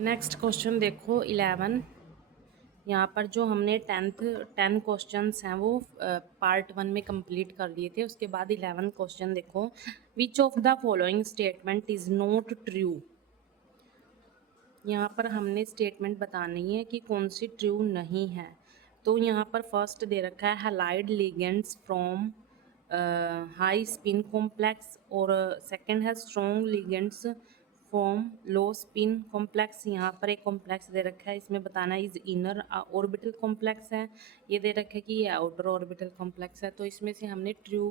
Next question देखो 11। यहाँ पर जो हमने 10 क्वेश्चंस हैं वो पार्ट 1 में कंप्लीट कर लिए थे। उसके बाद 11 क्वेश्चन देखो, विच of the following statement is not true. यहाँ पर हमने स्टेटमेंट बतानी है कि कौन सी ट्रू नहीं है। तो यहाँ पर फर्स्ट दे रखा है halide ligands from high spin complex, और सेकंड है strong ligands from low spin complex. यहाँ पर एक कॉम्प्लेक्स दे रखा है, इसमें बताना है इज इनर ऑर्बिटल कॉम्प्लेक्स है। ये दे रखा है कि ये आउटर ऑर्बिटल कॉम्प्लेक्स है। तो इसमें से हमने ट्रू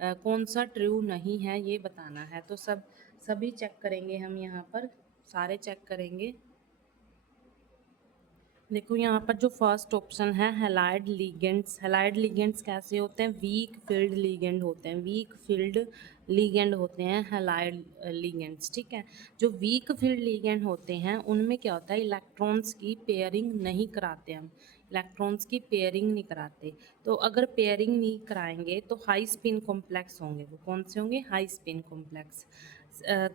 कौन सा ट्रू नहीं है ये बताना है। तो सभी चेक करेंगे हम, यहाँ पर सारे चेक करेंगे। देखो यहाँ पर जो फर्स्ट ऑप्शन है हैलाइड लिगेंड्स, हैलाइड लिगेंड्स कैसे होते हैं? वीक फील्ड लिगेंड होते हैं, वीक फील्ड लिगेंड होते हैं हैलाइड लिगेंड्स। ठीक है, जो वीक फील्ड लिगेंड होते हैं उनमें क्या होता है, इलेक्ट्रॉन्स की पेयरिंग नहीं कराते हम, इलेक्ट्रॉन्स की पेयरिंग नहीं कराते। तो अगर पेयरिंग नहीं कराएंगे तो हाई स्पिन कॉम्प्लेक्स होंगे। वो कौन से होंगे? High spin complex.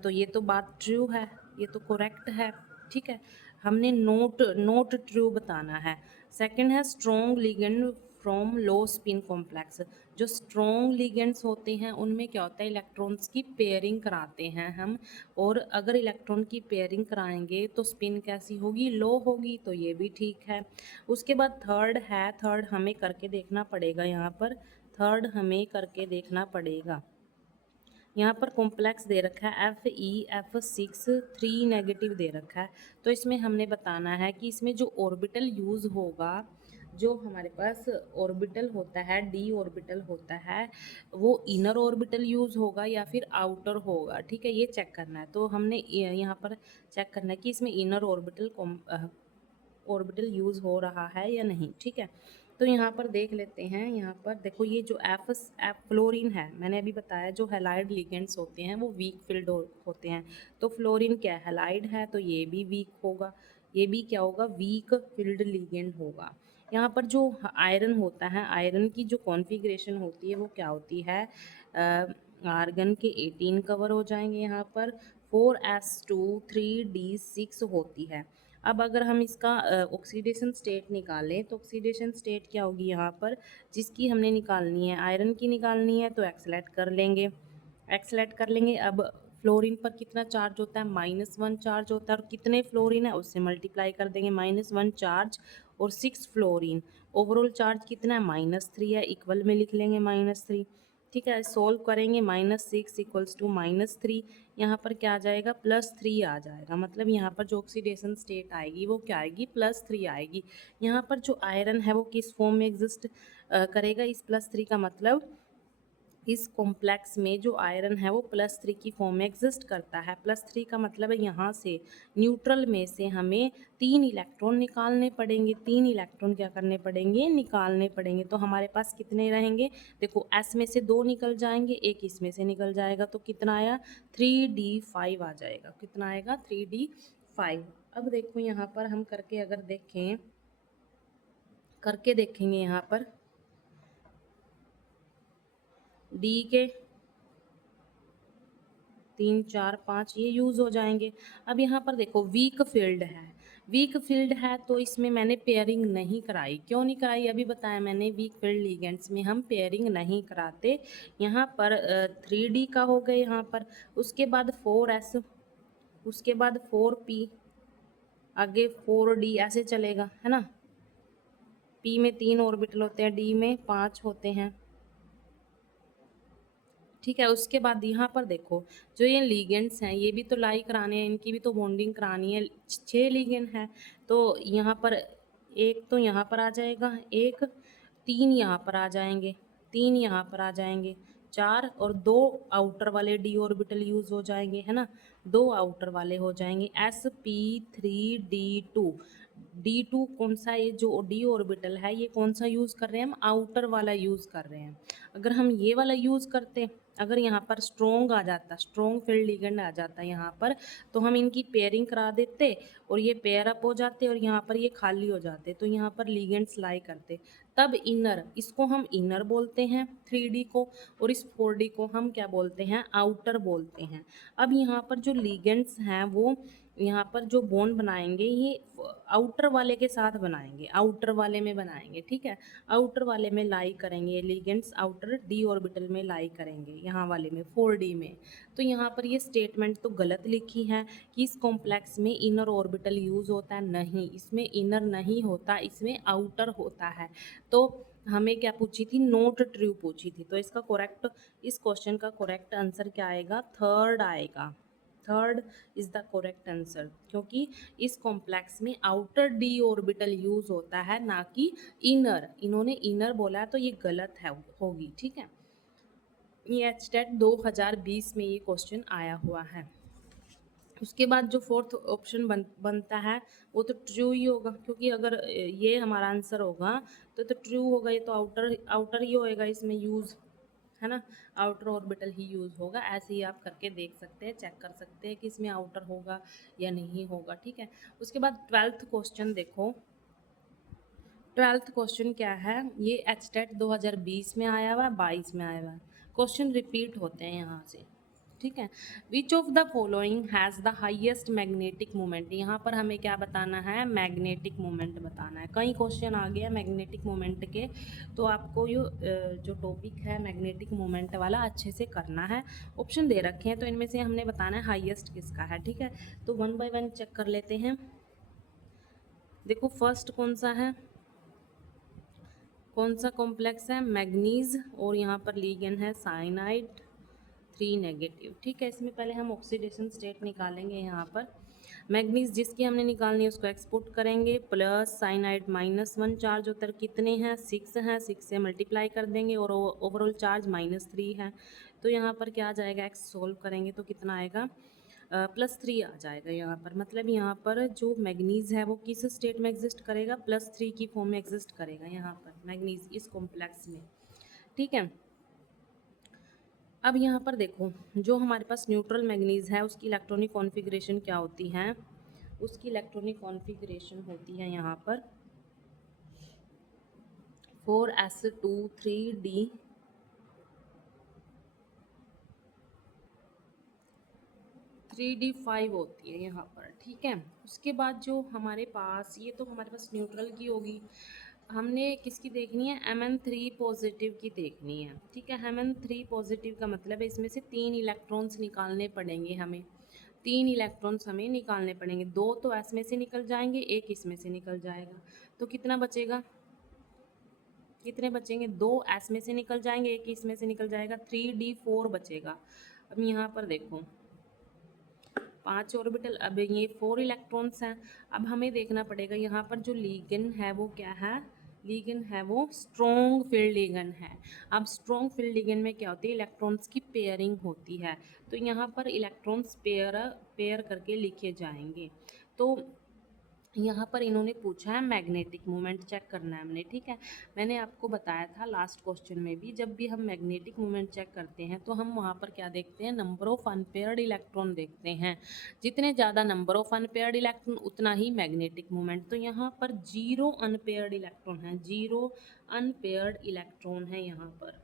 तो ये तो बात ट्रू है, ये तो करेक्ट है। ठीक है, हमने नोट नोट ट्रू बताना है। सेकंड है strong ligand from low spin complex. जो स्ट्रॉन्ग लिगेंड्स होते हैं उनमें क्या होता है, इलेक्ट्रॉन्स की पेयरिंग कराते हैं हम, और अगर इलेक्ट्रॉन की पेयरिंग कराएंगे तो स्पिन कैसी होगी? लो होगी। तो ये भी ठीक है। उसके बाद थर्ड है, थर्ड हमें करके देखना पड़ेगा। यहाँ पर थर्ड हमें करके देखना पड़ेगा। यहाँ पर कॉम्प्लेक्स दे रखा है Fe F6 3 नेगेटिव दे रखा है। तो इसमें हमने बताना है कि इसमें जो ऑर्बिटल यूज़ होगा, जो हमारे पास ऑर्बिटल होता है, डी ऑर्बिटल होता है, वो इनर ऑर्बिटल यूज़ होगा या फिर आउटर होगा। ठीक है, ये चेक करना है। तो हमने यहाँ पर चेक करना है कि इसमें इनर ऑर्बिटल यूज़ हो रहा है या नहीं। ठीक है, तो यहाँ पर देख लेते हैं। यहाँ पर देखो ये जो एफ फ्लोरीन है, मैंने अभी बताया जो हैलाइड लिगेंड्स होते हैं वो वीक फील्ड होते हैं। तो फ्लोरीन क्या है? हैलाइड है, तो ये भी वीक होगा। ये भी क्या होगा? वीक फील्ड लिगेंड होगा। यहाँ पर जो आयरन होता है, आयरन की जो कॉन्फ़िगरेशन होती है वो क्या होती है? आर्गन के 18 कवर हो जाएंगे। यहाँ पर 4s2 3d6 होती है। अब अगर हम इसका ऑक्सीडेशन स्टेट निकालें तो ऑक्सीडेशन स्टेट क्या होगी? यहाँ पर जिसकी हमने निकालनी है, आयरन की निकालनी है, तो एक्सलेट कर लेंगे, एक्सलेट कर लेंगे। अब फ्लोरीन पर कितना चार्ज होता है? -1 चार्ज होता है, और कितने फ्लोरीन है उससे मल्टीप्लाई कर देंगे, -1 चार्ज और 6 फ्लोरीन। ओवरऑल चार्ज कितना है? -3 है, इक्वल में लिख लेंगे -3। ठीक है, सोल्व करेंगे, -6 इक्वल्स टू -3। यहाँ पर क्या आ जाएगा? +3 आ जाएगा। मतलब यहाँ पर जो ऑक्सीडेशन स्टेट आएगी वो क्या आएगी? +3 आएगी। यहाँ पर जो आयरन है वो किस फॉर्म में एग्जिस्ट करेगा? इस +3 का मतलब इस कॉम्प्लेक्स में जो आयरन है वो +3 की फॉर्म में एग्जिस्ट करता है। +3 का मतलब है यहाँ से न्यूट्रल में से हमें 3 इलेक्ट्रॉन निकालने पड़ेंगे। 3 इलेक्ट्रॉन क्या करने पड़ेंगे? निकालने पड़ेंगे। तो हमारे पास कितने रहेंगे? देखो S में से 2 निकल जाएंगे, एक इसमें से निकल जाएगा, तो कितना आया? 3d5 आ जाएगा। कितना आएगा? 3d5। अब देखो यहाँ पर हम करके अगर देखें, करके देखेंगे यहाँ पर डी के 3 4 5 ये यूज़ हो जाएंगे। अब यहाँ पर देखो वीक फील्ड है, वीक फील्ड है तो इसमें मैंने पेयरिंग नहीं कराई। क्यों नहीं कराई? अभी बताया मैंने, वीक फील्ड लिगेंड्स में हम पेयरिंग नहीं कराते। यहाँ पर 3D का हो गए यहाँ पर, उसके बाद 4s, उसके बाद 4p, आगे 4d, ऐसे चलेगा, है ना। p में 3 ऑर्बिटल होते हैं, d में 5 होते हैं। ठीक है, उसके बाद यहाँ पर देखो जो ये लिगेंड्स हैं ये भी तो लाई कराने हैं, इनकी भी तो बॉन्डिंग करानी है। 6 लिगेंड है, तो यहाँ पर एक तो यहाँ पर आ जाएगा, एक 3 यहाँ पर आ जाएंगे, 3 यहाँ पर आ जाएंगे, 4 और 2 आउटर वाले डी ऑर्बिटल यूज हो जाएंगे, है ना। 2 आउटर वाले हो जाएंगे sp3d2। D2 कौन सा? ये जो डी ऑर्बिटल है ये कौन सा यूज़ कर रहे हैं हम? आउटर वाला यूज़ कर रहे हैं। अगर हम ये वाला यूज़ करते, अगर यहाँ पर स्ट्रॉन्ग आ जाता, स्ट्रॉन्ग फील्ड लिगेंड आ जाता यहाँ पर, तो हम इनकी पेयरिंग करा देते और ये पेयर अप हो जाते और यहाँ पर ये खाली हो जाते, तो यहाँ पर लिगेंड्स लाई करते। तब इनर, इसको हम इनर बोलते हैं 3D को, और इस 4D को हम क्या बोलते हैं? आउटर बोलते हैं। अब यहाँ पर जो लिगेंड्स हैं वो यहाँ पर जो बॉन्ड बनाएंगे ये आउटर वाले के साथ बनाएंगे, आउटर वाले में बनाएंगे, ठीक है। आउटर वाले में लाई करेंगे लिगेंड्स, आउटर डी ऑर्बिटल में लाई करेंगे, यहाँ वाले में 4D में। तो यहाँ पर ये स्टेटमेंट तो गलत लिखी है कि इस कॉम्प्लेक्स में इनर ऑर्बिटल यूज़ होता है, नहीं, इसमें इनर नहीं होता, इसमें आउटर होता है। तो हमें क्या पूछी थी, नॉट ट्रू पूछी थी। तो इसका करेक्ट, इस क्वेश्चन का करेक्ट आंसर क्या आएगा, थर्ड आएगा। Third is the correct answer, क्योंकि इस कॉम्प्लेक्स में आउटर डी ऑर्बिटल यूज होता है, ना कि इनर। इन्होंने इनर बोला है तो ये गलत है, होगी, ठीक है। ये एचटेट 2020 में ये क्वेश्चन आया हुआ है। उसके बाद जो फोर्थ ऑप्शन बनता है वो तो ट्रू ही होगा, क्योंकि अगर ये हमारा आंसर होगा तो ट्रू होगा। ये तो आउटर आउटर ही होएगा इसमें यूज़, है ना, आउटर ऑर्बिटल ही यूज़ होगा। ऐसे ही आप करके देख सकते हैं, चेक कर सकते हैं कि इसमें आउटर होगा या नहीं होगा, ठीक है। उसके बाद 12th क्वेश्चन देखो। 12th क्वेश्चन क्या है, ये एचटेट 2020 में आया हुआ है, 22 में आया हुआ है। क्वेश्चन रिपीट होते हैं यहाँ से, ठीक है। Which of the following has the highest magnetic moment, यहाँ पर हमें क्या बताना है, मैग्नेटिक मोमेंट बताना है। कई क्वेश्चन आ गया मैग्नेटिक मोमेंट के, तो आपको जो टॉपिक है मैग्नेटिक मोमेंट वाला अच्छे से करना है। ऑप्शन दे रखे हैं तो इनमें से हमने बताना है हाईएस्ट किसका है, ठीक है। तो 1 बाय 1 चेक कर लेते हैं। देखो फर्स्ट कौन सा है, कौन सा कॉम्प्लेक्स है, मैग्नीज, और यहाँ पर लीगन है साइनाइड 3 नेगेटिव, ठीक है। इसमें पहले हम ऑक्सीडेशन स्टेट निकालेंगे। यहाँ पर मैग्नीज जिसकी हमने निकालनी है उसको एक्सपोर्ट करेंगे, प्लस साइनाइड -1, चार्ज उतर कितने हैं, 6 हैं, 6 से मल्टीप्लाई कर देंगे, और ओवरऑल चार्ज -3 है। तो यहाँ पर क्या आ जाएगा, एक्स सोल्व करेंगे तो कितना आएगा, +3 आ जाएगा यहाँ पर। मतलब यहाँ पर जो मैग्नीज है वो किस स्टेट में एग्जिस्ट करेगा, +3 की फॉर्म में एग्जिस्ट करेगा यहाँ पर मैग्नीज इस कॉम्प्लेक्स में, ठीक है। अब यहाँ पर देखो, जो हमारे पास न्यूट्रल मैग्नीज है उसकी इलेक्ट्रॉनिक कॉन्फ़िगरेशन क्या होती है, उसकी इलेक्ट्रॉनिक कॉन्फ़िगरेशन होती है यहाँ पर 4s2 3d 3d5 होती है यहाँ पर, ठीक है। उसके बाद जो हमारे पास, ये तो हमारे पास न्यूट्रल की होगी, हमने किसकी देखनी है, Mn3 पॉजिटिव की देखनी है, ठीक है। Mn3 पॉजिटिव का मतलब है इसमें से 3 इलेक्ट्रॉन्स निकालने पड़ेंगे हमें, 3 इलेक्ट्रॉन्स हमें निकालने पड़ेंगे। 2 तो एस में से निकल जाएंगे, 1 इसमें से निकल जाएगा, तो कितना बचेगा, कितने बचेंगे, 2 एस में से निकल जाएंगे, 1 इसमें से निकल जाएगा, 3d4 बचेगा। अब यहाँ पर देखो 5 ऑर्बिटल, अब ये 4 इलेक्ट्रॉन्स हैं। अब हमें देखना पड़ेगा यहाँ पर जो लीगन है वो क्या है, लीगन है वो स्ट्रॉन्ग फील्ड लीगन है। अब स्ट्रॉन्ग फील्ड लीगन में क्या होती है, इलेक्ट्रॉन्स की पेयरिंग होती है। तो यहाँ पर इलेक्ट्रॉन्स पेयर करके लिखे जाएंगे। तो यहाँ पर इन्होंने पूछा है मैग्नेटिक मोमेंट चेक करना है हमने, ठीक है। मैंने आपको बताया था लास्ट क्वेश्चन में भी, जब भी हम मैग्नेटिक मोमेंट चेक करते हैं तो हम वहाँ पर क्या देखते हैं, नंबर ऑफ अनपेयर्ड इलेक्ट्रॉन देखते हैं। जितने ज़्यादा नंबर ऑफ अनपेयर्ड इलेक्ट्रॉन उतना ही मैग्नेटिक मोमेंट। तो यहाँ पर 0 अनपेयर्ड इलेक्ट्रॉन है, 0 अनपेयर्ड इलेक्ट्रॉन है यहाँ पर,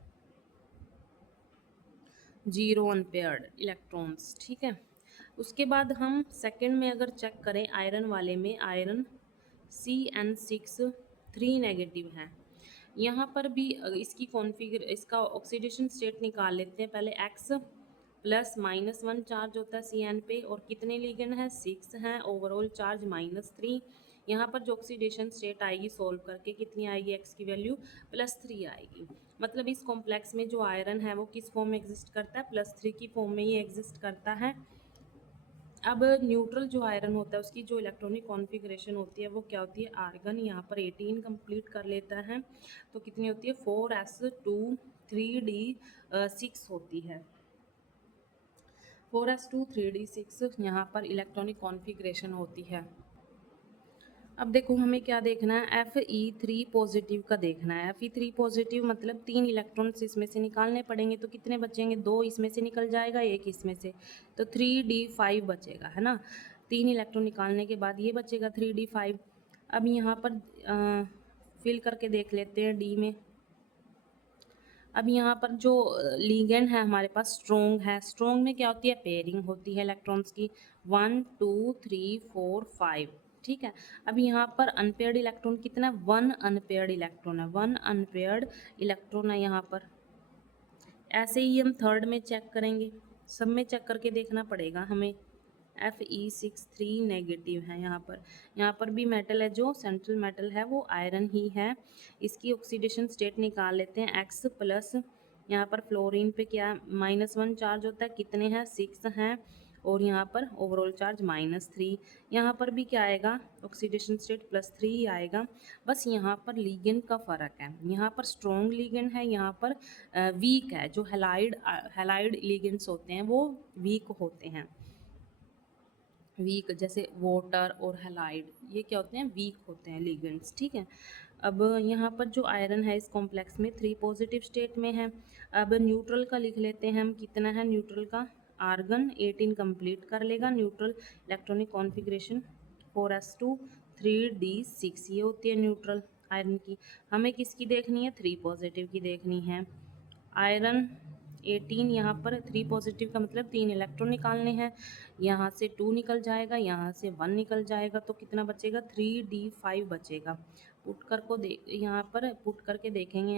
0 अनपेयर्ड इलेक्ट्रॉन्स, ठीक है। उसके बाद हम सेकंड में अगर चेक करें आयरन वाले में, आयरन Cn6 3 नेगेटिव है। यहाँ पर भी इसका ऑक्सीडेशन स्टेट निकाल लेते हैं पहले। x +-1 चार्ज होता है Cn पे, और कितने लिगेंड है, 6 हैं, ओवरऑल चार्ज -3। यहाँ पर जो ऑक्सीडेशन स्टेट आएगी सोल्व करके कितनी आएगी, x की वैल्यू +3 आएगी। मतलब इस कॉम्प्लेक्स में जो आयरन है वो किस फॉर्म में एग्जिस्ट करता है, +3 की फॉर्म में ही एग्जिस्ट करता है। अब न्यूट्रल जो आयरन होता है उसकी जो इलेक्ट्रॉनिक कॉन्फ़िगरेशन होती है वो क्या होती है, आर्गन यहाँ पर 18 कंप्लीट कर लेता है, तो कितनी होती है, 4s2 3d6 होती है, 4s2 3d6 यहाँ पर इलेक्ट्रॉनिक कॉन्फ़िगरेशन होती है। अब देखो हमें क्या देखना है, Fe3 पॉजिटिव का देखना है। Fe3 पॉजिटिव मतलब 3 इलेक्ट्रॉन्स इसमें से निकालने पड़ेंगे, तो कितने बचेंगे, 2 इसमें से निकल जाएगा, 1 इसमें से, तो 3d5 बचेगा, है ना। 3 इलेक्ट्रॉन निकालने के बाद ये बचेगा 3d5। अब यहाँ पर फिल करके देख लेते हैं डी में। अब यहाँ पर जो लीगेंड है हमारे पास स्ट्रोंग है। स्ट्रोंग में क्या होती है, पेयरिंग होती है इलेक्ट्रॉन्स की 1 2 3 4 5, ठीक है। अब यहाँ पर अनपेयर्ड इलेक्ट्रॉन कितना है, 1 अनपेयर्ड इलेक्ट्रॉन है, 1 अनपेयर्ड इलेक्ट्रॉन है यहाँ पर। ऐसे ही हम थर्ड में चेक करेंगे, सब में चेक करके देखना पड़ेगा हमें। Fe63 नेगेटिव है यहाँ पर भी मेटल है, जो सेंट्रल मेटल है वो आयरन ही है। इसकी ऑक्सीडेशन स्टेट निकाल लेते हैं, X प्लस। यहाँ पर फ्लोरीन पे क्या -1 चार्ज होता है, कितने हैं 6 हैं, और यहाँ पर ओवरऑल चार्ज -3। यहाँ पर भी क्या आएगा, ऑक्सीडेशन स्टेट +3 ही आएगा। बस यहाँ पर लीगेंड का फ़र्क है, यहाँ पर स्ट्रॉन्ग लीगेंड है, यहाँ पर वीक है। जो हेलाइड लीगेंड्स होते हैं वो वीक होते हैं। वीक जैसे वाटर और हेलाइड, ये क्या होते हैं, वीक होते हैं लीगेंड्स, ठीक है। अब यहाँ पर जो आयरन है इस कॉम्प्लेक्स में 3 पॉजिटिव स्टेट में है। अब न्यूट्रल का लिख लेते हैं हम, कितना है न्यूट्रल का, आर्गन 18 कंप्लीट कर लेगा। Neutral electronic configuration 4s2 3d6, ये होती है न्यूट्रल आयरन की। हमें किसकी देखनी है, 3 पॉजिटिव की देखनी है। आयरन 18, यहाँ पर 3 पॉजिटिव का मतलब 3 इलेक्ट्रॉन निकालने हैं। यहाँ से 2 निकल जाएगा, यहाँ से 1 निकल जाएगा, तो कितना बचेगा, 3d5 बचेगा। पुट कर को यहाँ पर पुट करके देखेंगे।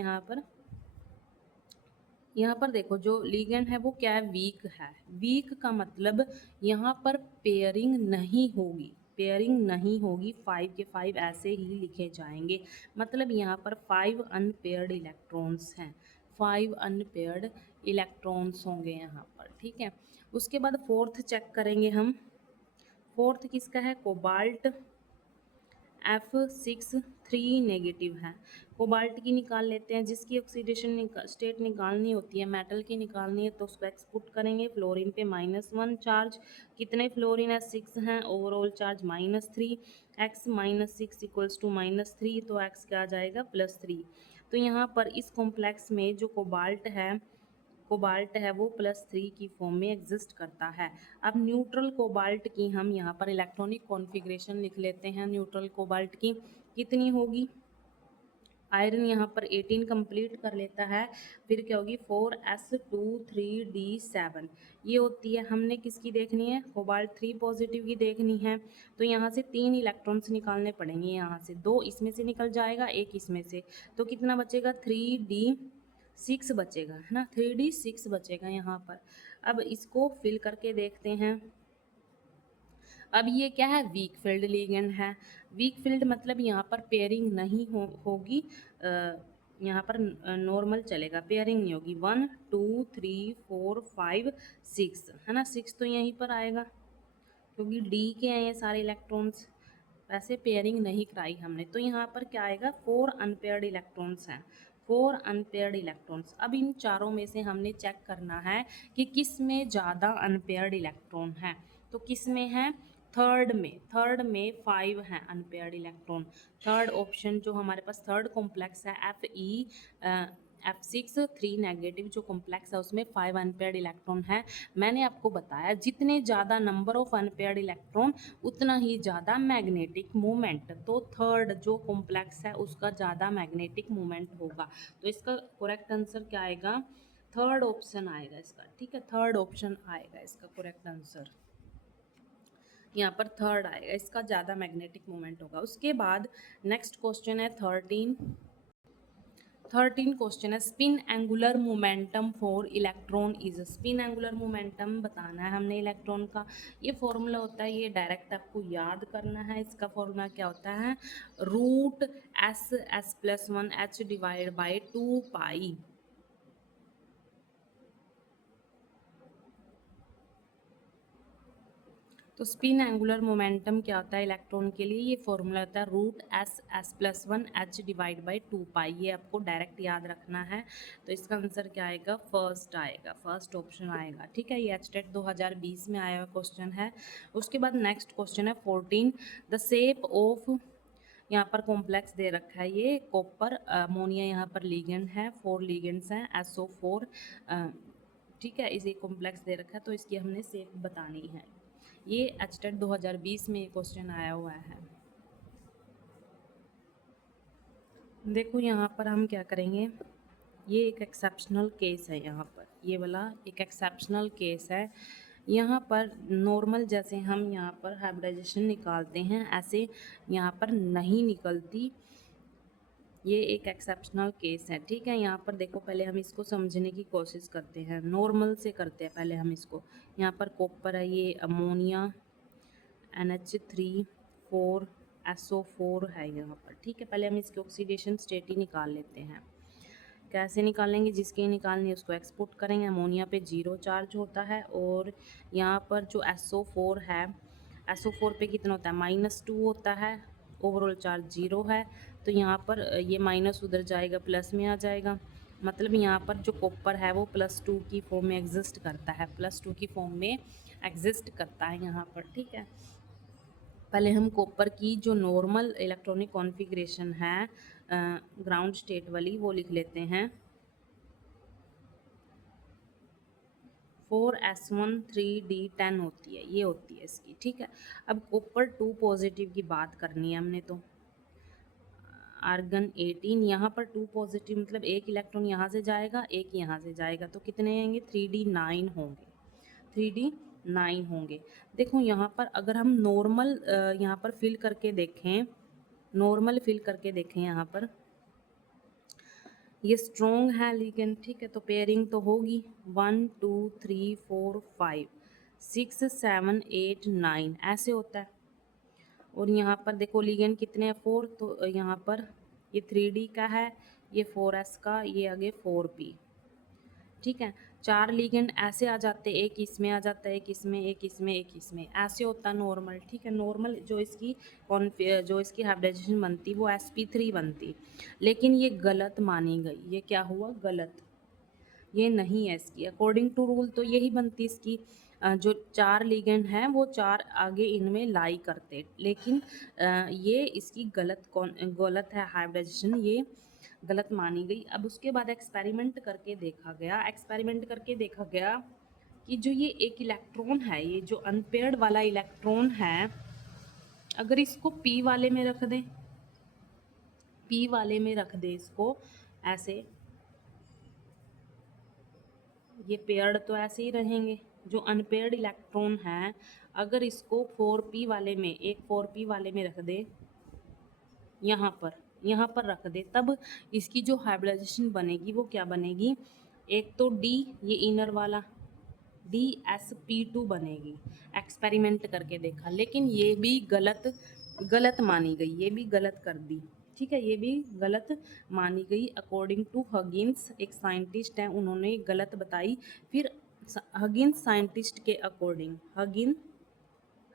यहाँ पर देखो जो लीगेंड है वो क्या है, वीक है। वीक का मतलब यहाँ पर पेयरिंग नहीं होगी, पेयरिंग नहीं होगी, 5 के 5 ऐसे ही लिखे जाएंगे। मतलब यहाँ पर 5 अनपेयर्ड इलेक्ट्रॉन्स हैं, 5 अनपेयर्ड इलेक्ट्रॉन्स होंगे यहाँ पर, ठीक है। उसके बाद फोर्थ चेक करेंगे हम। फोर्थ किसका है, कोबाल्ट F63 नेगेटिव है। कोबाल्ट की निकाल लेते हैं, जिसकी ऑक्सीडेशन स्टेट निकालनी होती है, मेटल की निकालनी है, तो उसको एक्सपुट करेंगे। फ्लोरीन पे -1 चार्ज, कितने फ्लोरीन है, 6 हैं, overall charge -3। x -6 equals to -3, तो x क्या आ जाएगा, +3। तो यहाँ पर इस कॉम्प्लेक्स में जो कोबाल्ट है वो +3 की फॉर्म में एग्जिस्ट करता है। अब न्यूट्रल कोबाल्ट की हम यहाँ पर इलेक्ट्रॉनिक कॉन्फ़िगरेशन लिख लेते हैं। न्यूट्रल कोबाल्ट की कितनी होगी, आयरन यहाँ पर 18 कंप्लीट कर लेता है, फिर क्या होगी 4s2 3d7, ये होती है। हमने किसकी देखनी है, कोबाल्ट 3 पॉजिटिव की देखनी है। तो यहाँ से 3 इलेक्ट्रॉन्स निकालने पड़ेंगे, यहाँ से 2 इसमें से निकल जाएगा, 1 इसमें से, तो कितना बचेगा, 3d6 बचेगा, है ना, 3d6 बचेगा यहाँ पर। अब इसको फिल करके देखते हैं। अब ये क्या है, वीक फील्ड लीगेंड है। वीक फील्ड मतलब यहाँ पर पेयरिंग नहीं होगी, यहाँ पर नॉर्मल चलेगा, पेयरिंग नहीं होगी। 1 2 3 4 5 6, है ना, 6 तो यहीं पर आएगा क्योंकि डी के हैं ये सारे इलेक्ट्रॉन्स, वैसे पेयरिंग नहीं कराई हमने। तो यहाँ पर क्या आएगा, 4 अनपेयर्ड इलेक्ट्रॉन्स हैं, 4 अनपेयर्ड इलेक्ट्रॉन्स। अब इन चारों में से हमने चेक करना है कि किस में ज़्यादा अनपेयर्ड इलेक्ट्रॉन है। तो किस में है, थर्ड में 5 हैं अनपेयर्ड इलेक्ट्रॉन। थर्ड ऑप्शन जो हमारे पास थर्ड कॉम्प्लेक्स है, F6 3 नेगेटिव जो कॉम्प्लेक्स है उसमें 5 अनपेयर्ड इलेक्ट्रॉन है। मैंने आपको बताया जितने ज़्यादा नंबर ऑफ अनपेयर्ड इलेक्ट्रॉन उतना ही ज़्यादा मैग्नेटिक मूवमेंट। तो थर्ड जो कॉम्प्लेक्स है उसका ज़्यादा मैग्नेटिक मूवमेंट होगा। तो इसका करेक्ट आंसर क्या आएगा, थर्ड ऑप्शन आएगा इसका, ठीक है, थर्ड ऑप्शन आएगा इसका करेक्ट आंसर। यहाँ पर थर्ड आएगा, इसका ज़्यादा मैग्नेटिक मोमेंट होगा। उसके बाद नेक्स्ट क्वेश्चन है 13 क्वेश्चन है, spin angular momentum for electron is. Spin angular momentum बताना है हमने इलेक्ट्रॉन का। ये फॉर्मूला होता है, ये डायरेक्ट आपको याद करना है। इसका फॉर्मूला क्या होता है, √s+1h डिवाइड बाई 2 पाई। तो स्पिन एंगुलर मोमेंटम क्या होता है इलेक्ट्रॉन के लिए, ये फॉर्मूला होता है √s+1h डिवाइड बाई 2 पाई। ये आपको डायरेक्ट याद रखना है। तो इसका आंसर क्या आएगा, फर्स्ट आएगा, फर्स्ट ऑप्शन आएगा, ठीक है। ये एचटेट 2020 में आया हुआ क्वेश्चन है। उसके बाद नेक्स्ट क्वेश्चन है 14, द शेप ऑफ, यहाँ पर कॉम्प्लेक्स दे रखा है, ये कॉपर अमोनिया यहाँ पर लीगेंड है, 4 लीगेंड्स हैं, SO4, ठीक है। इसे कॉम्प्लेक्स दे रखा है, तो इसकी हमने शेप बतानी है। ये एचटेट 2020 में क्वेश्चन आया हुआ है। देखो यहाँ पर हम क्या करेंगे, ये एक एक्सेप्शनल केस है यहाँ पर, ये वाला एक एक्सेप्शनल केस है। यहाँ पर नॉर्मल जैसे हम यहाँ पर हाइब्रिडाइजेशन निकालते हैं ऐसे यहाँ पर नहीं निकलती, ये एक एक्सेप्शनल केस है। ठीक है, यहाँ पर देखो पहले हम इसको समझने की कोशिश करते हैं, नॉर्मल से करते हैं पहले हम इसको। यहाँ पर कॉपर है, ये अमोनिया NH3 4SO4 है यहाँ पर। ठीक है, पहले हम इसकी ऑक्सीडेशन स्टेट ही निकाल लेते हैं। कैसे निकालेंगे, जिसकी निकालनी है उसको एक्सपोर्ट करेंगे। अमोनिया पे 0 चार्ज होता है और यहाँ पर जो SO4 है, SO4 पे कितना होता है -2 होता है, ओवरऑल चार्ज 0 है। तो यहाँ पर ये माइनस उधर जाएगा, प्लस में आ जाएगा। मतलब यहाँ पर जो कॉपर है वो +2 की फॉर्म में एग्जिस्ट करता है, +2 की फॉर्म में एग्जिस्ट करता है यहाँ पर। ठीक है, पहले हम कॉपर की जो नॉर्मल इलेक्ट्रॉनिक कॉन्फ़िगरेशन है ग्राउंड स्टेट वाली वो लिख लेते हैं। 4s1 3d10 होती है, ये होती है इसकी। ठीक है, अब कॉपर 2 पॉजिटिव की बात करनी है हमने, तो आर्गन 18 यहाँ पर 2 पॉजिटिव मतलब एक इलेक्ट्रॉन यहाँ से जाएगा एक यहाँ से जाएगा, तो कितने आएंगे 3d9 होंगे, 3d9 होंगे। देखो यहाँ पर अगर हम नॉर्मल यहाँ पर फिल करके देखें, नॉर्मल फिल करके देखें यहाँ पर, ये स्ट्रॉन्ग है लिगेंड। ठीक है, तो पेयरिंग तो होगी 1 2 3 4 5 6 7 8 9 ऐसे होता है। और यहाँ पर देखो लिगेंड कितने हैं 4, तो यहाँ पर ये 3D का है, ये 4s का, ये आगे 4p। ठीक है, 4 लिगेंड ऐसे आ जाते, एक इसमें आ जाता है, एक इसमें, एक इसमें, एक इसमें, ऐसे होता है नॉर्मल। ठीक है, नॉर्मल जो इसकी हाइब्रिडाइजेशन बनती वो sp3 बनती, लेकिन ये गलत मानी गई। ये क्या हुआ, गलत, ये नहीं है इसकी अकॉर्डिंग टू रूल। तो यही बनती इसकी, जो 4 लिगेंड हैं वो 4 आगे इनमें लाई करते, लेकिन ये इसकी गलत है हाइब्रिडाइजेशन, ये गलत मानी गई। अब उसके बाद एक्सपेरिमेंट करके देखा गया, कि जो ये एक इलेक्ट्रॉन है, ये जो अनपेयर्ड वाला इलेक्ट्रॉन है, अगर इसको p वाले में रख दें, इसको ऐसे, ये पेयर्ड तो ऐसे ही रहेंगे। जो अनपेयर्ड इलेक्ट्रॉन है अगर इसको 4p वाले में, एक 4p वाले में रख दे, यहाँ पर रख दे, तब इसकी जो हाइब्रिडाइजेशन बनेगी वो क्या बनेगी, एक तो D, ये इनर वाला DsP2 बनेगी। एक्सपेरिमेंट करके देखा, लेकिन ये भी गलत मानी गई, ये भी गलत कर दी। ठीक है, ये भी गलत मानी गई अकॉर्डिंग टू हगिन्स, एक साइंटिस्ट हैं, उन्होंने गलत बताई। फिर हगिन्स साइंटिस्ट के अकॉर्डिंग,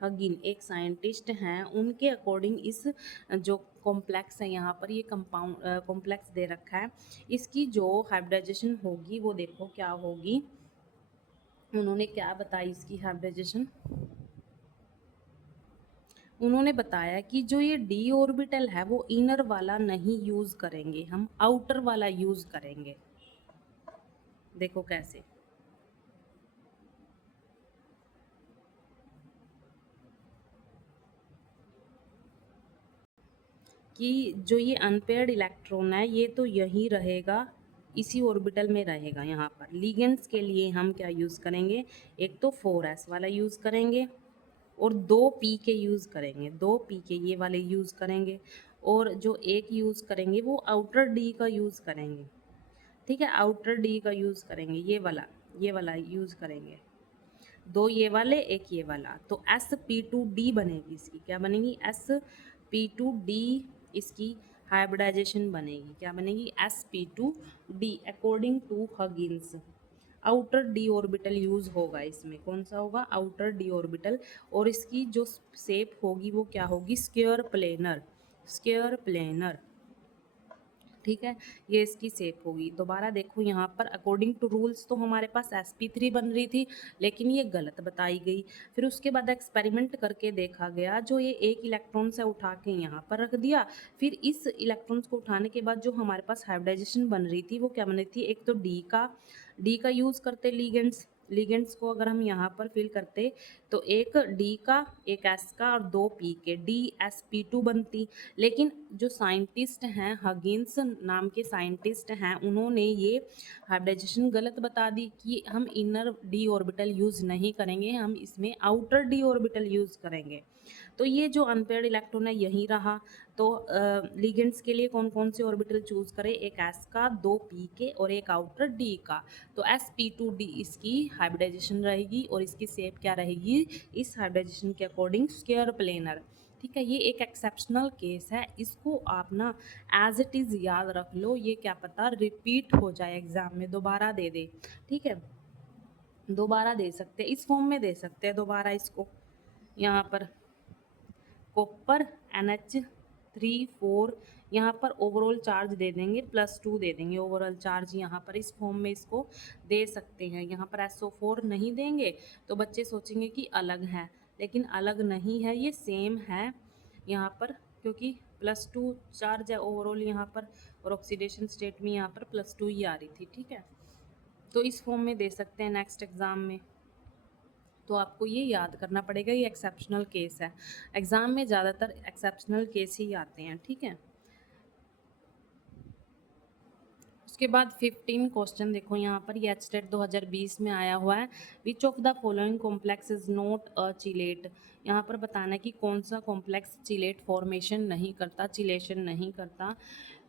हगिन एक साइंटिस्ट हैं, उनके अकॉर्डिंग इस जो कॉम्प्लेक्स है यहाँ पर, ये कंपाउंड कॉम्प्लेक्स दे रखा है, इसकी जो हाइब्रिडाइजेशन होगी वो देखो क्या होगी। उन्होंने क्या बताई इसकी हाइब्रिडाइजेशन, उन्होंने बताया कि जो ये d ऑर्बिटल है वो इनर वाला नहीं यूज करेंगे, हम आउटर वाला यूज करेंगे। देखो कैसे, कि जो ये अनपेयर्ड इलेक्ट्रॉन है ये तो यही रहेगा, इसी ऑर्बिटल में रहेगा। यहाँ पर लिगेंड्स के लिए हम क्या यूज़ करेंगे, एक तो 4s वाला यूज़ करेंगे और 2p के यूज़ करेंगे, 2p के ये वाले यूज़ करेंगे, और जो एक यूज़ करेंगे वो आउटर d का यूज़ करेंगे। ठीक है, आउटर d का यूज़ करेंगे, ये वाला यूज़ करेंगे, 2 ये वाले एक ये वाला, तो sp2d बनेगी इसकी, क्या बनेगी sp2d, इसकी हाइब्रिडाइजेशन बनेगी, क्या बनेगी sp2d according to Huggins. Outer d orbital use होगा इसमें, कौन सा होगा, आउटर d ऑर्बिटल, और इसकी जो शेप होगी वो क्या होगी, स्क्वायर प्लेनर। ठीक है, ये इसकी शेप होगी। दोबारा देखो यहाँ पर अकॉर्डिंग टू रूल्स तो हमारे पास sp3 बन रही थी, लेकिन ये गलत बताई गई। फिर उसके बाद एक्सपेरिमेंट करके देखा गया, जो ये एक इलेक्ट्रॉन से उठा के यहाँ पर रख दिया, फिर इस इलेक्ट्रॉन्स को उठाने के बाद जो हमारे पास हाइब्रिडाइजेशन बन रही थी वो क्या बन रही थी, एक तो डी का यूज़ करते लिगेंड्स, लिगेंड्स को अगर हम यहाँ पर फिल करते तो एक डी का, एक एस का और दो पी के, DsP2 बनती। लेकिन जो साइंटिस्ट हैं, हगिंस नाम के साइंटिस्ट हैं, उन्होंने ये हाइब्रिडाइजेशन गलत बता दी कि हम इनर डी ऑर्बिटल यूज़ नहीं करेंगे, हम इसमें आउटर डी ऑर्बिटल यूज़ करेंगे। तो ये जो अनपेयर्ड इलेक्ट्रॉन है यही रहा। तो लिगेंड्स के लिए कौन कौन से ऑर्बिटल चूज़ करें, एक एस का, दो पी के और एक आउटर डी का। तो sp2d इसकी हाइब्रिडाइजेशन रहेगी और इसकी शेप क्या रहेगी, इस हाइब्रिडाइजेशन के अकॉर्डिंग स्क्वायर प्लेनर। ठीक है, ये एक एक्सेप्शनल केस है, इसको आप ना एज इट इज़ याद रख लो, ये क्या पता रिपीट हो जाए एग्जाम में, दोबारा दे दे। ठीक है, दोबारा दे सकते हैं, इस फॉर्म में दे सकते हैं दोबारा इसको। यहाँ पर कॉपर NH3 4, यहाँ पर ओवरऑल चार्ज दे देंगे +2 दे देंगे ओवरऑल चार्ज, यहाँ पर इस फॉर्म में इसको दे सकते हैं। यहाँ पर SO4 नहीं देंगे तो बच्चे सोचेंगे कि अलग है, लेकिन अलग नहीं है, ये सेम है यहाँ पर, क्योंकि +2 चार्ज है ओवरऑल यहाँ पर, और ऑक्सीडेशन स्टेट में यहाँ पर +2 ही आ रही थी। ठीक है, तो इस फॉर्म में दे सकते हैं नेक्स्ट एग्ज़ाम में। तो आपको ये याद करना पड़ेगा, ये एक्सेप्शनल केस है, एग्ज़ाम में ज़्यादातर एक्सेप्शनल केस ही आते हैं। ठीक है, उसके बाद 15 क्वेश्चन देखो यहाँ पर, ये HTET 2020 में आया हुआ है। Which of the following complex is not a chelate. यहाँ पर बताना है कि कौन सा कॉम्प्लेक्स चिलेट फॉर्मेशन नहीं करता, चिलेशन नहीं करता।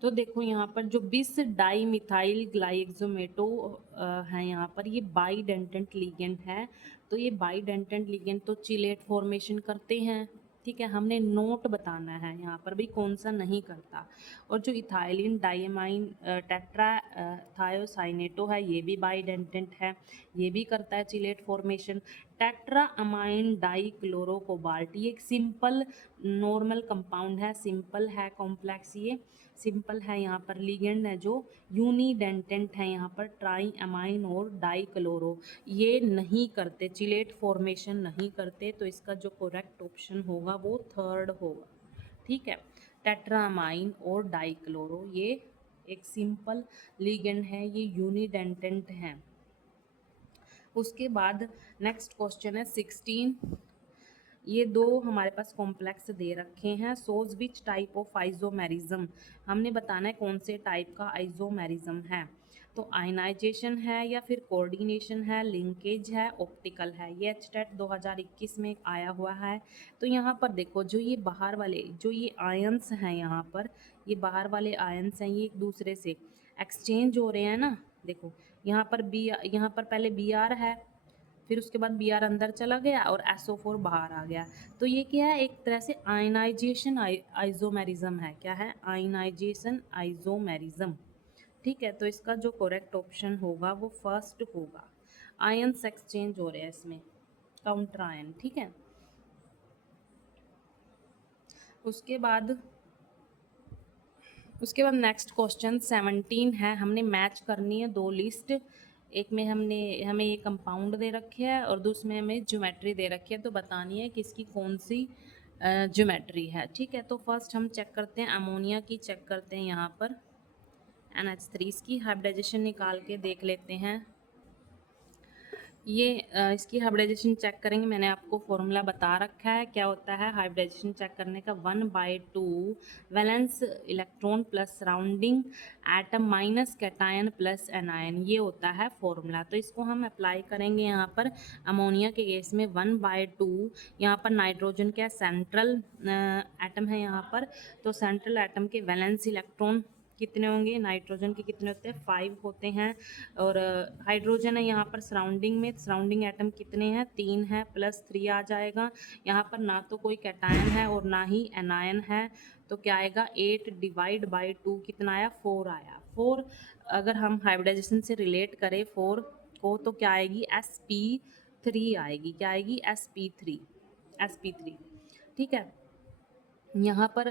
तो देखो यहाँ पर जो बिस डाई मिथाइल ग्लाइक्सोमेटो है, यहाँ पर ये बाईडेंटेंट लिगेंड है। तो ये बाईडेंटेंट लिगेंड तो चिलेट फॉर्मेशन करते हैं। ठीक है, हमने नोट बताना है यहाँ पर भी कौन सा नहीं करता। और जो इथाइलिन डाइमाइन टेट्रा थायोसाइनेटो है, ये भी बाईडेंटेंट है, ये भी करता है chelate formation. Tetra amine di chlorocobalt, ये एक सिंपल नॉर्मल कंपाउंड है, सिंपल है, कॉम्प्लेक्स ये सिंपल है। यहाँ पर लिगेंड है जो यूनिडेंटेंट है, यहाँ पर ट्राई अमाइन और डाई क्लोरो, ये नहीं करते, चिलेट फॉर्मेशन नहीं करते। तो इसका जो करेक्ट ऑप्शन होगा वो थर्ड होगा। ठीक है, टेट्रामाइन और डाइक्लोरो, ये एक सिंपल लिगेंड है, ये यूनिडेंटेंट है। उसके बाद नेक्स्ट क्वेश्चन है 16। ये दो हमारे पास कॉम्प्लेक्स दे रखे हैं, सोज विच टाइप ऑफ आइजोमेरिज्म, हमने बताना है कौन से टाइप का आइजोमेरिज्म है। तो आयनाइजेशन है या फिर कोऑर्डिनेशन है, लिंकेज है, ऑप्टिकल है। ये HTET 2021 में आया हुआ है। तो यहाँ पर देखो जो ये बाहर वाले जो ये आयंस हैं, यहाँ पर ये बाहर वाले आयंस हैं, ये एक दूसरे से एक्सचेंज हो रहे हैं ना। देखो यहाँ पर यहाँ पर पहले Br है, फिर उसके बाद Br अंदर चला गया और SO4 बाहर आ गया। तो ये क्या है, एक तरह से आयनाइजेशन आइजोमेरिज्म है। क्या है, आयनाइजेशन आइजोमेरिज्म। ठीक है, तो इसका जो करेक्ट ऑप्शन होगा वो फर्स्ट होगा। आयंस एक्सचेंज हो रहे हैं इसमें, काउंटर आयन। ठीक है, उसके बाद नेक्स्ट क्वेश्चन 17 है, हमने मैच करनी है दो लिस्ट। एक में हमें ये कंपाउंड दे रखे है और दूसरे में हमें ज्योमेट्री दे रखी है, तो बतानी है किसकी कौन सी ज्योमेट्री है। ठीक है, तो फर्स्ट हम चेक करते हैं अमोनिया की, चेक करते हैं यहाँ पर NH3, इसकी हाइब्रिडाइजेशन निकाल के देख लेते हैं। ये इसकी हाइब्रिडाइजेशन चेक करेंगे, मैंने आपको फॉर्मूला बता रखा है क्या होता है हाइब्रिडाइजेशन चेक करने का। 1/2 valence electron plus surrounding atom minus cation plus anion, ये होता है फॉर्मूला। तो इसको हम अप्लाई करेंगे यहाँ पर अमोनिया के केस में 1/2। यहाँ पर नाइट्रोजन क्या सेंट्रल एटम है यहाँ पर, तो सेंट्रल एटम के वैलेंस इलेक्ट्रॉन कितने होंगे, नाइट्रोजन के कितने होते हैं, 5 होते हैं। और हाइड्रोजन है यहाँ पर सराउंडिंग में, सराउंडिंग एटम कितने हैं, 3 है, +3 आ जाएगा। यहाँ पर ना तो कोई कैटायन है और ना ही एनायन है, तो क्या आएगा 8/2 कितना आया, 4 आया। 4 अगर हम हाइब्रिडाइजेशन से रिलेट करें 4 को, तो क्या आएगी, sp3 आएगी। क्या आएगी, sp3। ठीक है, यहाँ पर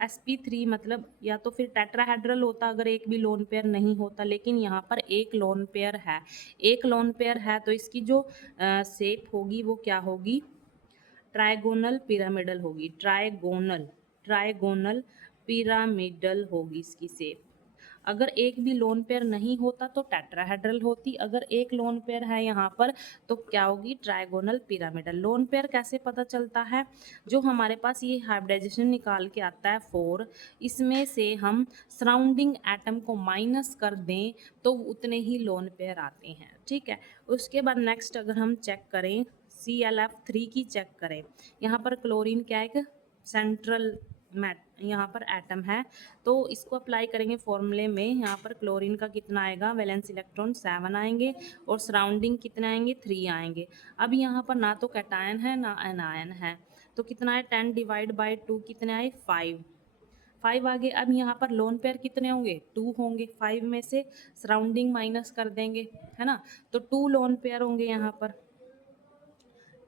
sp3 मतलब या तो फिर टेट्राहेड्रल होता अगर एक भी लोन पेयर नहीं होता, लेकिन यहाँ पर एक लोन पेयर है। एक लोन पेयर है तो इसकी जो शेप होगी वो क्या होगी, ट्राइगोनल पिरामिडल होगी। ट्राइगोनल पिरामिडल होगी इसकी शेप। अगर एक भी लोन पेयर नहीं होता तो टेट्राहेड्रल होती, अगर एक लोन पेयर है यहाँ पर तो क्या होगी, ट्राइगोनल पिरामिडल। लोन पेयर कैसे पता चलता है, जो हमारे पास ये हाइब्रिडाइजेशन निकाल के आता है 4, इसमें से हम सराउंडिंग एटम को माइनस कर दें तो उतने ही लोन पेयर आते हैं, ठीक है। उसके बाद नेक्स्ट अगर हम चेक करें ClF3 की चेक करें, यहाँ पर क्लोरीन क्या है, एक सेंट्रल मैट यहाँ पर एटम है, तो इसको अप्लाई करेंगे फॉर्मूले में। यहाँ पर क्लोरीन का कितना आएगा, वैलेंस इलेक्ट्रॉन 7 आएंगे और सराउंडिंग कितने आएंगे, 3 आएंगे। अब यहाँ पर ना तो कैटायन है ना एनायन है, तो कितना है 10 डिवाइड बाई 2 कितने आए, 5 आगे। अब यहाँ पर लोन पेयर कितने होंगे, 2 होंगे, 5 में से सराउंडिंग माइनस कर देंगे, है ना, तो 2 लोन पेयर होंगे यहाँ पर,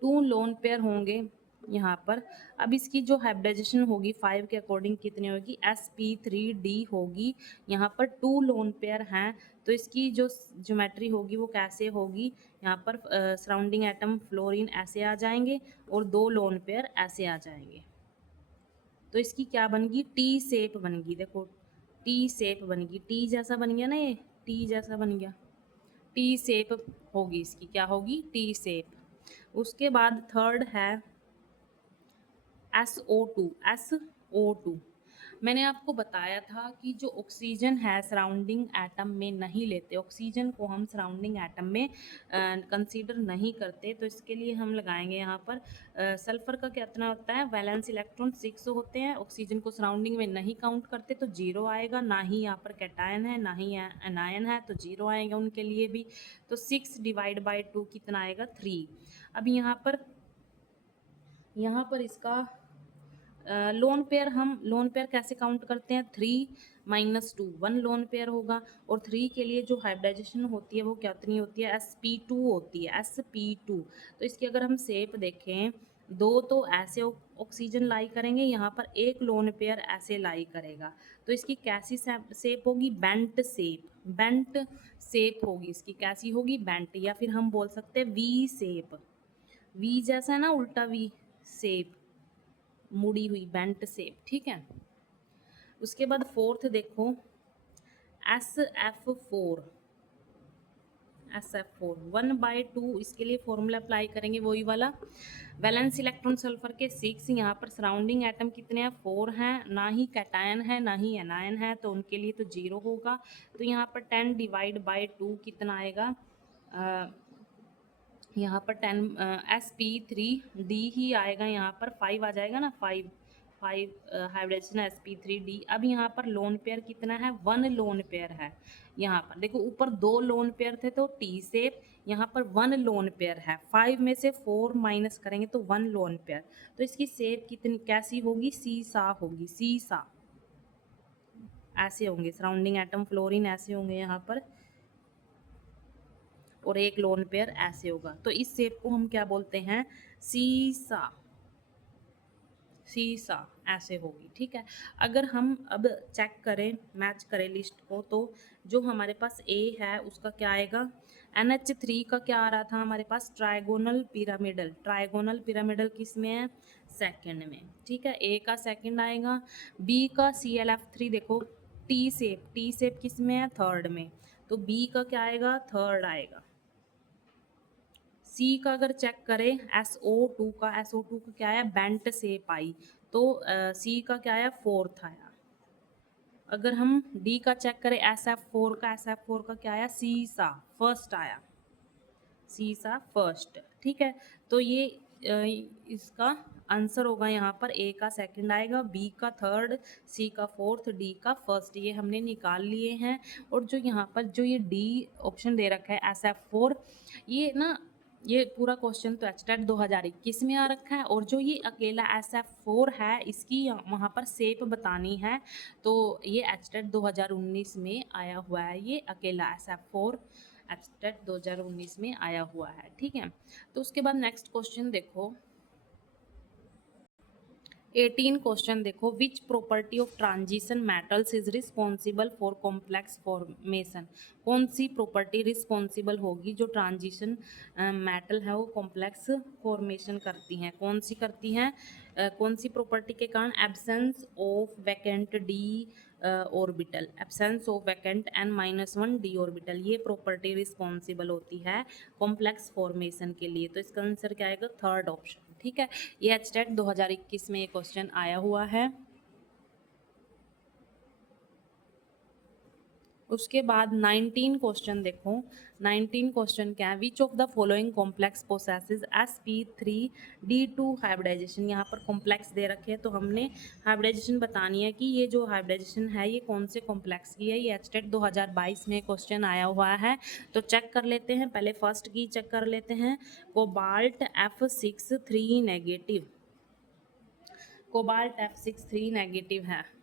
2 लोन पेयर होंगे यहाँ पर। अब इसकी जो हाइब्रिडाइजेशन होगी 5 के अकॉर्डिंग कितनी होगी, sp3d होगी। यहाँ पर 2 लोन पेयर हैं तो इसकी जो ज्योमेट्री होगी वो कैसे होगी, यहाँ पर सराउंडिंग एटम फ्लोरीन ऐसे आ जाएंगे और 2 लोन पेयर ऐसे आ जाएंगे, तो इसकी क्या बनेगी, टी शेप बनेगी। देखो टी शेप बनेगी, टी जैसा बन गया ना, ये टी जैसा बन गया, टी शेप होगी इसकी, क्या होगी, टी शेप। उसके बाद थर्ड है SO2। मैंने आपको बताया था कि जो ऑक्सीजन है सराउंडिंग एटम में नहीं लेते, ऑक्सीजन को हम सराउंडिंग एटम में कंसीडर नहीं करते, तो इसके लिए हम लगाएंगे यहाँ पर सल्फर का कितना होता है, वैलेंस इलेक्ट्रॉन 6 होते हैं, ऑक्सीजन को सराउंडिंग में नहीं काउंट करते तो 0 आएगा, ना ही यहाँ पर कैटायन है ना ही एनायन है तो 0 आएगा उनके लिए भी। तो 6 डिवाइड बाई 2 कितना आएगा, 3। अब यहाँ पर इसका लोन पेयर, हम लोन पेयर कैसे काउंट करते हैं, 3 माइनस 2, 1 लोन पेयर होगा, और 3 के लिए जो हाइब्रिडाइजेशन होती है वो कितनी होती है, sp2 होती है, sp2। तो इसकी अगर हम शेप देखें, 2 तो ऐसे ऑक्सीजन लाई करेंगे, यहाँ पर एक लोन पेयर ऐसे लाई करेगा, तो इसकी कैसी शेप होगी, बेंट शेप, बेंट शेप होगी इसकी, कैसी होगी, बेंट, या फिर हम बोल सकते हैं वी शेप, वी जैसा है ना, उल्टा वी शेप, मुड़ी हुई बेंट शेप, ठीक है। उसके बाद फोर्थ देखो SF4, 1/2, इसके लिए फॉर्मूला अप्लाई करेंगे वही वाला, वैलेंस इलेक्ट्रॉन सल्फर के 6, यहाँ पर सराउंडिंग एटम कितने हैं, 4 हैं, ना ही कैटायन है ना ही एनायन है तो उनके लिए तो 0 होगा। तो यहाँ पर 10 डिवाइड बाई 2 कितना आएगा, यहाँ पर 10 sp3d ही आएगा, यहाँ पर 5 आ जाएगा ना, 5 हाइब्रिडाइजेशन sp3d। अब यहाँ पर लोन पेयर कितना है, 1 लोन पेयर है। यहाँ पर देखो ऊपर 2 लोन पेयर थे तो टी शेप, यहाँ पर 1 लोन पेयर है, 5 में से 4 माइनस करेंगे तो 1 लोन पेयर, तो इसकी शेप कितनी कैसी होगी, सीसा होगी, सीसा ऐसे होंगे सराउंडिंग एटम फ्लोरीन ऐसे होंगे यहाँ पर, और एक लोन पेयर ऐसे होगा, तो इस शेप को हम क्या बोलते हैं, सीसा, सीसा ऐसे होगी, ठीक है। अगर हम अब चेक करें, मैच करें लिस्ट को, तो जो हमारे पास ए है उसका क्या आएगा, NH3 का क्या आ रहा था हमारे पास, ट्राइगोनल पिरामिडल, ट्राइगोनल पिरामिडल किस में है, सेकंड में, ठीक है, ए का सेकंड आएगा। बी का ClF3 देखो टी शेप किस में है, थर्ड में, तो बी का क्या आएगा, थर्ड आएगा। सी का अगर चेक करें, SO2 का क्या है, बेंट शेप आई, तो सी का क्या आया, फोर्थ आया। अगर हम डी का चेक करें, SF4 का क्या आया, सीसा फर्स्ट आया, सीसा फर्स्ट, ठीक है। तो ये इसका आंसर होगा, यहाँ पर ए का सेकंड आएगा, बी का थर्ड, सी का फोर्थ, डी का फर्स्ट, ये हमने निकाल लिए हैं। और जो यहाँ पर जो ये डी ऑप्शन दे रखा है SF4, ये ना, ये पूरा क्वेश्चन तो HTET 2021 में आ रखा है, और जो ये अकेला SF4 है इसकी वहाँ पर शेप बतानी है, तो ये HTET 2019 में आया हुआ है, ये अकेला SF4 HTET 2019 में आया हुआ है, ठीक है। तो उसके बाद नेक्स्ट क्वेश्चन देखो, 18 क्वेश्चन देखो, which property of transition metals is responsible for complex formation, कौन सी प्रॉपर्टी रिस्पॉन्सिबल होगी जो ट्रांजिशन मेटल है वो कॉम्प्लेक्स फॉर्मेशन करती हैं, कौन सी करती हैं, कौन सी प्रॉपर्टी के कारण? Absence of vacant D orbital, absence of vacant n-1 D orbital, ये प्रॉपर्टी रिस्पॉन्सिबल होती है कॉम्प्लेक्स फॉर्मेशन के लिए। तो इसका आंसर क्या आएगा? Third option. ठीक है, ये एचटेट 2021 में ये क्वेश्चन आया हुआ है। उसके बाद 19 क्वेश्चन देखो। 19 क्वेश्चन क्या है? Which of the following complex possesses sp3d2 hybridization. यहाँ पर कॉम्प्लेक्स दे रखे हैं तो हमने हाइब्रिडाइजेशन बतानी है कि ये जो हाइब्रिडाइजेशन है ये कौन से कॉम्प्लेक्स की है। ये एचटेट 2022 में क्वेश्चन आया हुआ है, तो चेक कर लेते हैं। पहले फर्स्ट की चेक कर लेते हैं। Cobalt F6 3 negative, cobalt F6 3 negative है।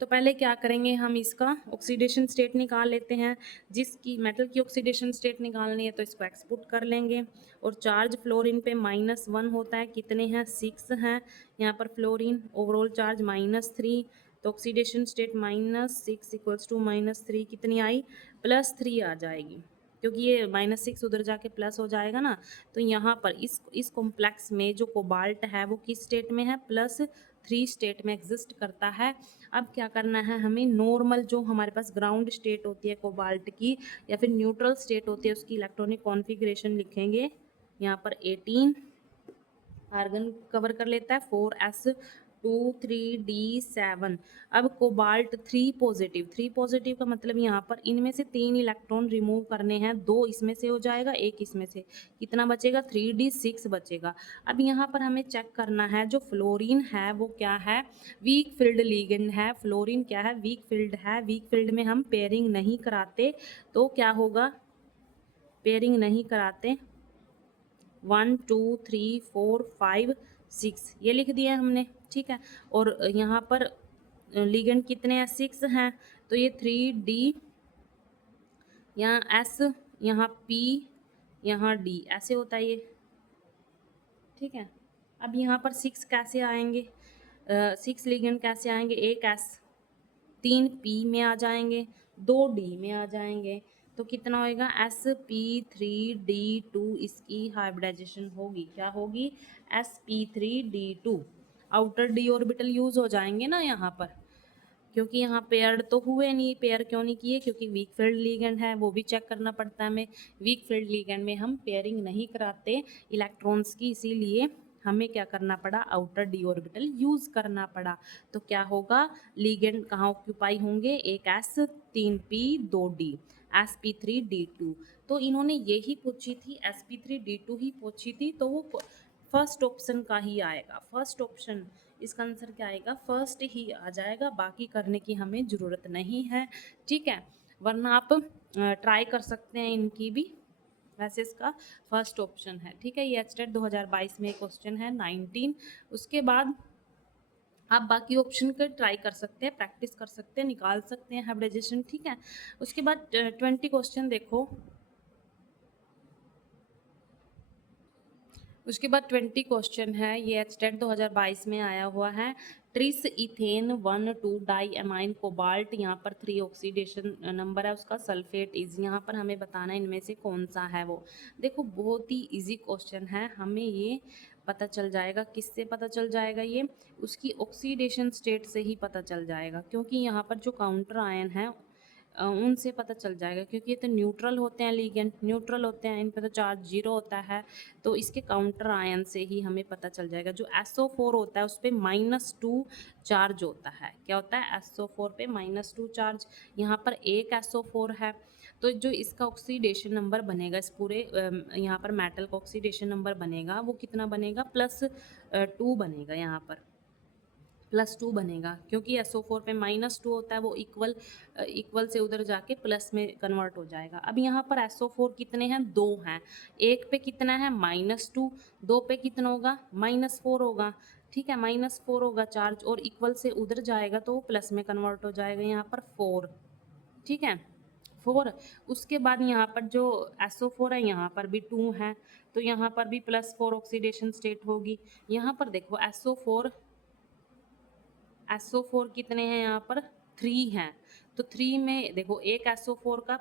तो पहले क्या करेंगे, हम इसका ऑक्सीडेशन स्टेट निकाल लेते हैं। जिसकी मेटल की ऑक्सीडेशन स्टेट निकालनी है तो इसको एक्सपुट कर लेंगे। और चार्ज फ्लोरीन पे -1 होता है, कितने हैं? 6 हैं यहाँ पर फ्लोरीन। ओवरऑल चार्ज -3, तो ऑक्सीडेशन स्टेट -6 इक्वल्स टू -3 कितनी आई? +3 आ जाएगी, क्योंकि ये -6 उधर जाके प्लस हो जाएगा ना। तो यहाँ पर इस कॉम्प्लेक्स में जो कोबाल्ट है वो किस स्टेट में है? +3 स्टेट में एग्जिस्ट करता है। अब क्या करना है हमें? नॉर्मल जो हमारे पास ग्राउंड स्टेट होती है कोबाल्ट की, या फिर न्यूट्रल स्टेट होती है, उसकी इलेक्ट्रॉनिक कॉन्फ़िगरेशन लिखेंगे। यहाँ पर 18 आर्गन कवर कर लेता है, 4s2 3d7। अब कोबाल्ट 3 पॉजिटिव, 3 पॉजिटिव का मतलब यहाँ पर इनमें से 3 इलेक्ट्रॉन रिमूव करने हैं, 2 इसमें से हो जाएगा, 1 इसमें से, कितना बचेगा? 3d6 बचेगा। अब यहाँ पर हमें चेक करना है जो फ्लोरीन है वो क्या है? वीक फील्ड लिगेंड है। फ्लोरीन क्या है? वीक फील्ड है। वीक फील्ड में हम पेयरिंग नहीं कराते, तो क्या होगा? पेयरिंग नहीं कराते। 1 2 3 4 5 6 ये लिख दिया हमने, ठीक है। और यहाँ पर लिगेंड कितने हैं? 6 हैं, तो ये 3d, यहाँ s, यहाँ p, यहाँ d, ऐसे होता है ये, ठीक है। अब यहाँ पर 6 कैसे आएंगे? 6 लिगेंड कैसे आएंगे? एक s, 3 p में आ जाएंगे, 2 d में आ जाएंगे, तो कितना होएगा? sp3d2 इसकी हाइब्रिडाइजेशन होगी। क्या होगी? sp3d2। Outer d orbital use हो जाएंगे ना यहाँ पर, क्योंकि यहाँ पेयर्ड तो हुए नहीं। पेयर क्यों नहीं किए? क्योंकि वीक फील्ड लिगेंड है, वो भी चेक करना पड़ता है हमें। वीक फील्ड लिगेंड में हम पेयरिंग नहीं कराते इलेक्ट्रॉन्स की, इसीलिए हमें क्या करना पड़ा? आउटर डी ऑर्बिटल यूज करना पड़ा। तो क्या होगा? लिगेंड कहाँ ऑक्यूपाई होंगे? एक s, 3p, 2d, sp3d2। तो इन्होंने यही पूछी थी, sp3d2 ही पूछी थी, तो वो फर्स्ट ऑप्शन का ही आएगा। फर्स्ट ऑप्शन, इसका आंसर क्या आएगा? फर्स्ट ही आ जाएगा, बाकी करने की हमें ज़रूरत नहीं है, ठीक है। वरना आप ट्राई कर सकते हैं इनकी भी, वैसे इसका फर्स्ट ऑप्शन है, ठीक है। ये एचटेट 2022 में क्वेश्चन है 19। उसके बाद आप बाकी ऑप्शन का ट्राई कर सकते हैं, प्रैक्टिस कर सकते हैं, निकाल सकते हैं हाइब्रिडाइजेशन, ठीक है। उसके बाद 20 क्वेश्चन देखो। उसके बाद 20 क्वेश्चन है, ये एचटेट 2022 में आया हुआ है। Tris ethane 1 2 diamine cobalt, यहाँ पर 3 ऑक्सीडेशन नंबर है उसका, सल्फेट इज, यहाँ पर हमें बताना है इनमें से कौन सा है वो। देखो बहुत ही इजी क्वेश्चन है, हमें ये पता चल जाएगा। किससे पता चल जाएगा? ये उसकी ऑक्सीडेशन स्टेट से ही पता चल जाएगा, क्योंकि यहाँ पर जो काउंटर आयन है उनसे पता चल जाएगा, क्योंकि ये तो न्यूट्रल होते हैं, लिगेंड न्यूट्रल होते हैं, इन पर तो चार्ज 0 होता है, तो इसके काउंटर आयन से ही हमें पता चल जाएगा। जो SO4 होता है उस पर -2 चार्ज होता है। क्या होता है? SO4 पे -2 चार्ज। यहाँ पर एक SO4 है, तो जो इसका ऑक्सीडेशन नंबर बनेगा, इस पूरे यहाँ पर मेटल का ऑक्सीडेशन नंबर बनेगा, वो कितना बनेगा? +2 बनेगा। यहाँ पर +2 बनेगा, क्योंकि SO4 पे -2 होता है, वो इक्वल से उधर जाके प्लस में कन्वर्ट हो जाएगा। अब यहाँ पर SO4 कितने हैं? 2 हैं। एक पे कितना है? -2, 2 पे कितना होगा? -4 होगा, ठीक है। -4 होगा चार्ज, और इक्वल से उधर जाएगा तो वो प्लस में कन्वर्ट हो जाएगा, यहाँ पर 4, ठीक है, 4। उसके बाद यहाँ पर जो SO4 है यहाँ पर भी 2 है, तो यहाँ पर भी +4 ऑक्सीडेशन स्टेट होगी। यहाँ पर देखो SO4 कितने हैं? यहाँ पर 3 हैं, तो 3 में देखो एक SO4 का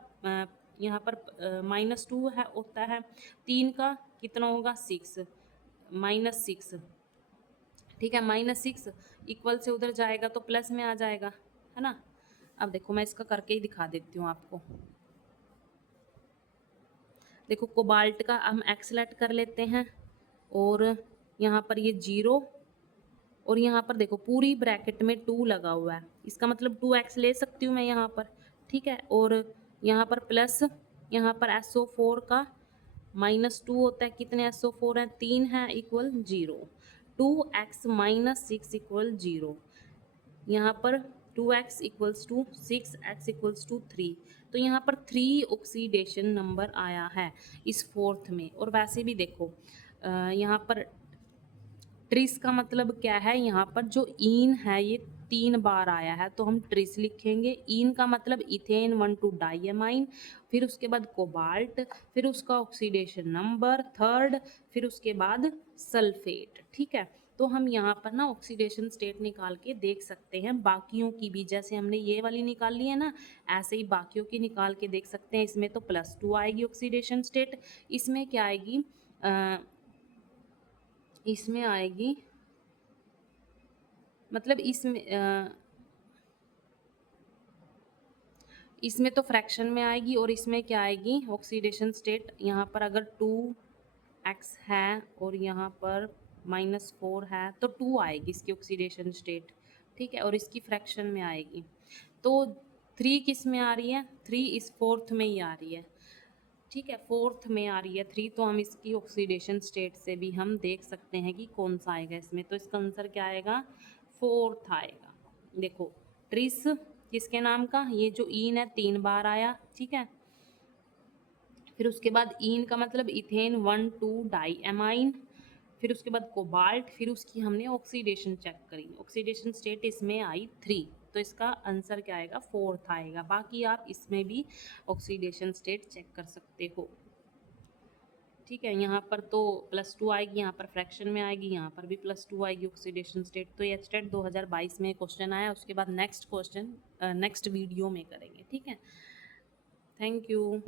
यहाँ पर -2 है होता है, 3 का कितना होगा? 6, -6, ठीक है, -6 इक्वल से उधर जाएगा तो प्लस में आ जाएगा, है ना। अब देखो मैं इसका करके ही दिखा देती हूँ आपको। देखो कोबाल्ट का हम एक्सलेट कर लेते हैं और यहाँ पर ये 0 और यहाँ पर देखो पूरी ब्रैकेट में 2 लगा हुआ है, इसका मतलब 2x ले सकती हूँ मैं यहाँ पर, ठीक है। और यहाँ पर प्लस, यहाँ पर SO4 का -2 होता है, कितने SO4 हैं, 3 है, इक्वल 0। 2x - 6 equal 0। यहाँ पर 2x equals to 6x equals to 3, तो यहाँ पर 3 ऑक्सीडेशन नंबर आया है इस फोर्थ में। और वैसे भी देखो यहाँ पर ट्रिस का मतलब क्या है, यहाँ पर जो ईन है ये 3 बार आया है तो हम ट्रिस लिखेंगे। ईन का मतलब इथेन 1,2 डाइएमाइन, फिर उसके बाद कोबाल्ट, फिर उसका ऑक्सीडेशन नंबर थर्ड, फिर उसके बाद सल्फेट, ठीक है। तो हम यहाँ पर ना ऑक्सीडेशन स्टेट निकाल के देख सकते हैं बाकियों की भी, जैसे हमने ये वाली निकाल ली है ना, ऐसे ही बाकियों की निकाल के देख सकते हैं। इसमें तो +2 आएगी ऑक्सीडेशन स्टेट, इसमें क्या आएगी, इसमें आएगी, मतलब इसमें तो फ्रैक्शन में आएगी और इसमें क्या आएगी ऑक्सीडेशन स्टेट। यहाँ पर अगर 2x है और यहाँ पर -4 है तो 2 आएगी इसकी ऑक्सीडेशन स्टेट, ठीक है। और इसकी फ्रैक्शन में आएगी, तो 3 किस में आ रही है, 3 इस फोर्थ में ही आ रही है, ठीक है, फोर्थ में आ रही है 3। तो हम इसकी ऑक्सीडेशन स्टेट से भी हम देख सकते हैं कि कौन सा आएगा इसमें, तो इसका आंसर क्या आएगा, फोर्थ आएगा। देखो ट्रिस किसके नाम का, ये जो ईन है 3 बार आया, ठीक है। फिर उसके बाद ईन का मतलब इथेन 1,2 डाइएमाइन, फिर उसके बाद कोबाल्ट, फिर उसकी हमने ऑक्सीडेशन चेक करी, ऑक्सीडेशन स्टेट इसमें आई 3, तो इसका आंसर क्या आएगा, फोर्थ आएगा। बाकी आप इसमें भी ऑक्सीडेशन स्टेट चेक कर सकते हो, ठीक है। यहाँ पर तो +2 आएगी, यहाँ पर फ्रैक्शन में आएगी, यहाँ पर भी +2 आएगी ऑक्सीडेशन स्टेट। तो ये एचटेट 2022 में क्वेश्चन आया, उसके बाद नेक्स्ट क्वेश्चन नेक्स्ट वीडियो में करेंगे, ठीक है। Thank you.